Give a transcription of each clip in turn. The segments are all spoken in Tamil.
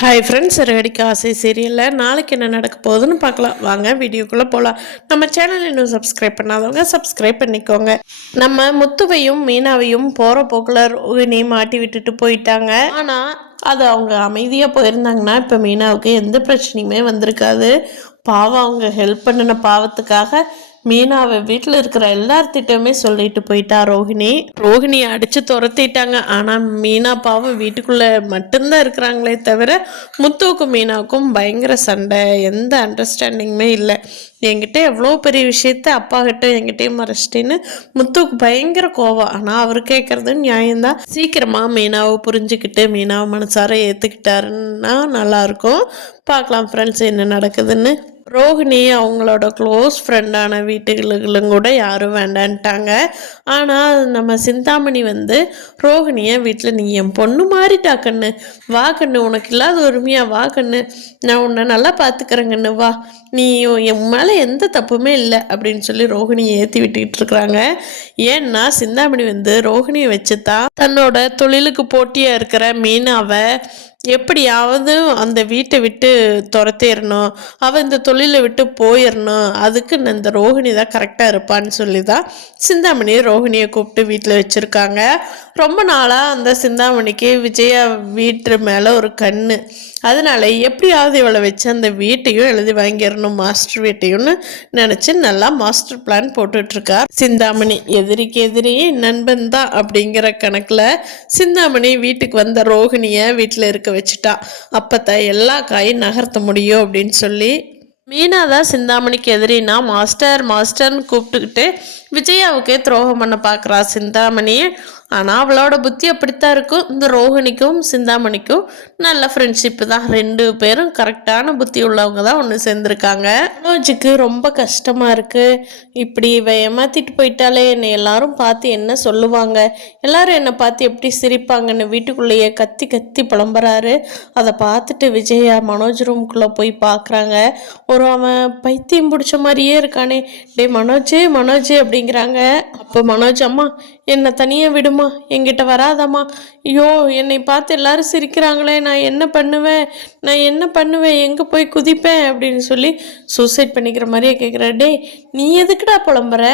ஹாய் ஃப்ரெண்ட்ஸ், சிறகடிக்க ஆசை சீரியலில் நாளைக்கு என்ன நடக்க போகுதுன்னு பார்க்கலாம். வாங்க வீடியோக்குள்ளே போகலாம். நம்ம சேனல் இன்னும் சப்ஸ்கிரைப் பண்ணாதவங்க சப்ஸ்கிரைப் பண்ணிக்கோங்க. நம்ம முத்துவையும் மீனாவையும் போகிற போக்கில் ரோகிணி மாட்டி விட்டுட்டு போயிட்டாங்க. ஆனால் அது அவங்க அமைதியாக போயிருந்தாங்கன்னா இப்போ மீனாவுக்கு எந்த பிரச்சனையுமே வந்திருக்காது. பாவம், அவங்க ஹெல்ப் பண்ணின பாவத்துக்காக மீனாவை வீட்டில் இருக்கிற எல்லார்த்திட்டமே சொல்லிட்டு போயிட்டா ரோஹிணியை அடித்து துரத்திட்டாங்க. ஆனால் மீனா பாவம் வீட்டுக்குள்ளே மட்டும்தான் இருக்கிறாங்களே தவிர முத்துவுக்கும் மீனாவுக்கும் பயங்கர சண்டை, எந்த அண்டர்ஸ்டாண்டிங்குமே இல்லை. என்கிட்ட எவ்வளோ பெரிய விஷயத்த அப்பா கிட்ட என்கிட்டயும் மறைச்சிட்டேன்னு முத்துவுக்கு பயங்கர கோவம். ஆனால் அவர் கேட்குறது நியாயம்தான். சீக்கிரமாக மீனாவை புரிஞ்சுக்கிட்டு மீனாவை மனசார ஏற்றுக்கிட்டாருன்னா நல்லாயிருக்கும். பார்க்கலாம் ஃப்ரெண்ட்ஸ் என்ன நடக்குதுன்னு. ரோஹிணி அவங்களோட க்ளோஸ் ஃப்ரெண்டான வீட்டுகளும் கூட யாரும் வேண்டான்ட்டாங்க. ஆனால் நம்ம சிந்தாமணி ரோஹிணியை வீட்டில் நீ என் பொண்ணு மாறிட்டா கண்ணு, வா கண்ணு, உனக்கு இல்லாத உரிமையா, வா கண்ணு, நான் உன்னை நல்லா பார்த்துக்கிறேங்கண்ணு, வா, நீ என் மேலே எந்த தப்புமே இல்லை அப்படின்னு சொல்லி ரோஹிணியை ஏற்றி விட்டுக்கிட்டு இருக்கிறாங்க. ஏன்னா சிந்தாமணி ரோஹிணியை வச்சு தான் தன்னோட தொழிலுக்கு போட்டியாக இருக்கிற மீனாவை எப்படியாவது அந்த வீட்டை விட்டு துரத்திடணும், அவள் இந்த தொழிலை விட்டு போயிடணும், அதுக்கு இந்த ரோஹிணி தான் கரெக்டாக இருப்பான்னு சொல்லி தான் சிந்தாமணி ரோஹிணியை கூப்பிட்டு வீட்டில் வச்சுருக்காங்க. ரொம்ப நாளாக அந்த சிந்தாமணிக்கு விஜயா வீட்டு மேலே ஒரு கண்ணு. அதனால எப்படியாவது இவளை வச்சு அந்த வீட்டையும் எழுதி வாங்கிடணும், மாஸ்டர் வீட்டையும்னு நினச்சி நல்லா மாஸ்டர் பிளான் போட்டுட்ருக்கார் சிந்தாமணி. எதிரிக்கு எதிரி நண்பன் தான் அப்படிங்கிற கணக்கில் சிந்தாமணி வீட்டுக்கு வந்த ரோஹிணியை வீட்டில் இருக்க வச்சுட்டா. அப்போத்தான் எல்லா காயும் நகர்த்த முடியும் அப்படின்னு சொல்லி மீனா தான் சிந்தாமணிக்கு எதிரினா மாஸ்டர்னு கூப்பிட்டுக்கிட்டு விஜயாவுக்கே துரோகம் பண்ண பார்க்குறா சிந்தாமணி. ஆனால் அவளோட புத்தி அப்படித்தான் இருக்கும். இந்த ரோஹிணிக்கும் சிந்தாமணிக்கும் நல்ல ஃப்ரெண்ட்ஷிப்பு தான். ரெண்டு பேரும் கரெக்டான புத்தி உள்ளவங்க தான் ஒன்று சேர்ந்துருக்காங்க. மனோஜுக்கு ரொம்ப கஷ்டமாக இருக்குது. இப்படி இவ ஏமாற்றிட்டு போயிட்டாலே என்னை எல்லாரும் பார்த்து என்ன சொல்லுவாங்க, எல்லாரும் என்னை பார்த்து எப்படி சிரிப்பாங்கன்னு வீட்டுக்குள்ளேயே கத்தி கத்தி புலம்புறாரு. அதை பார்த்துட்டு விஜயா மனோஜ் ரூம்குள்ளே போய் பார்க்குறாங்க. அவன் பைத்தியம் பிடிச்ச மாதிரியே இருக்கானே, டே மனோஜ் அப்படிங்கிறாங்க. அப்போ மனோஜ், அம்மா என்னை தனியாக விடுமா, என்கிட்ட வராதம்மா, ஐயோ என்னை பார்த்து எல்லாரும் சிரிக்கிறாங்களே, நான் என்ன பண்ணுவேன், எங்கே போய் குதிப்பேன் அப்படின்னு சொல்லி சூசைட் பண்ணிக்கிற மாதிரியே கேட்குற. டே நீ எதுக்குடா புலம்புற,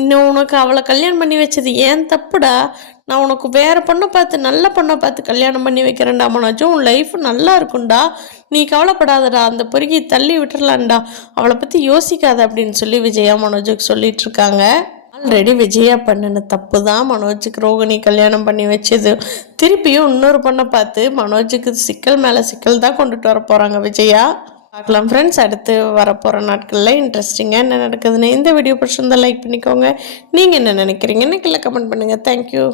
இன்னும் உனக்கு அவளை கல்யாணம் பண்ணி வச்சது ஏன் தப்புடா, நான் உனக்கு வேறு நல்ல பொண்ணை பார்த்து கல்யாணம் பண்ணி வைக்கிறேன்டா மனோஜும், உன் லைஃப் நல்லா இருக்கும்டா, நீ கவலைப்படாதடா, அந்த பொறுக்கி தள்ளி விட்டுறலான்டா, அவளை பற்றி யோசிக்காத அப்படின்னு சொல்லி விஜயா மனோஜுக்கு சொல்லிட்டு இருக்காங்க. ஆல்ரெடி விஜயா பண்ணின தப்பு தான் மனோஜுக்கு ரோகிணி கல்யாணம் பண்ணி வச்சது. திருப்பியும் இன்னொரு பொண்ணை பார்த்து மனோஜுக்கு சிக்கல் மேலே சிக்கல் தான் கொண்டுட்டு வர போகிறாங்க விஜயா. பார்க்கலாம் ஃப்ரெண்ட்ஸ், அடுத்து வரப்போகிற நாட்களில் இன்ட்ரெஸ்டிங்காக என்ன நடக்குதுன்னு. இந்த வீடியோ பிடிச்சிருந்தா லைக் பண்ணிக்கோங்க. நீங்கள் என்ன நினைக்கிறீங்கன்னு கீழே கமெண்ட் பண்ணுங்கள். தேங்க்யூ.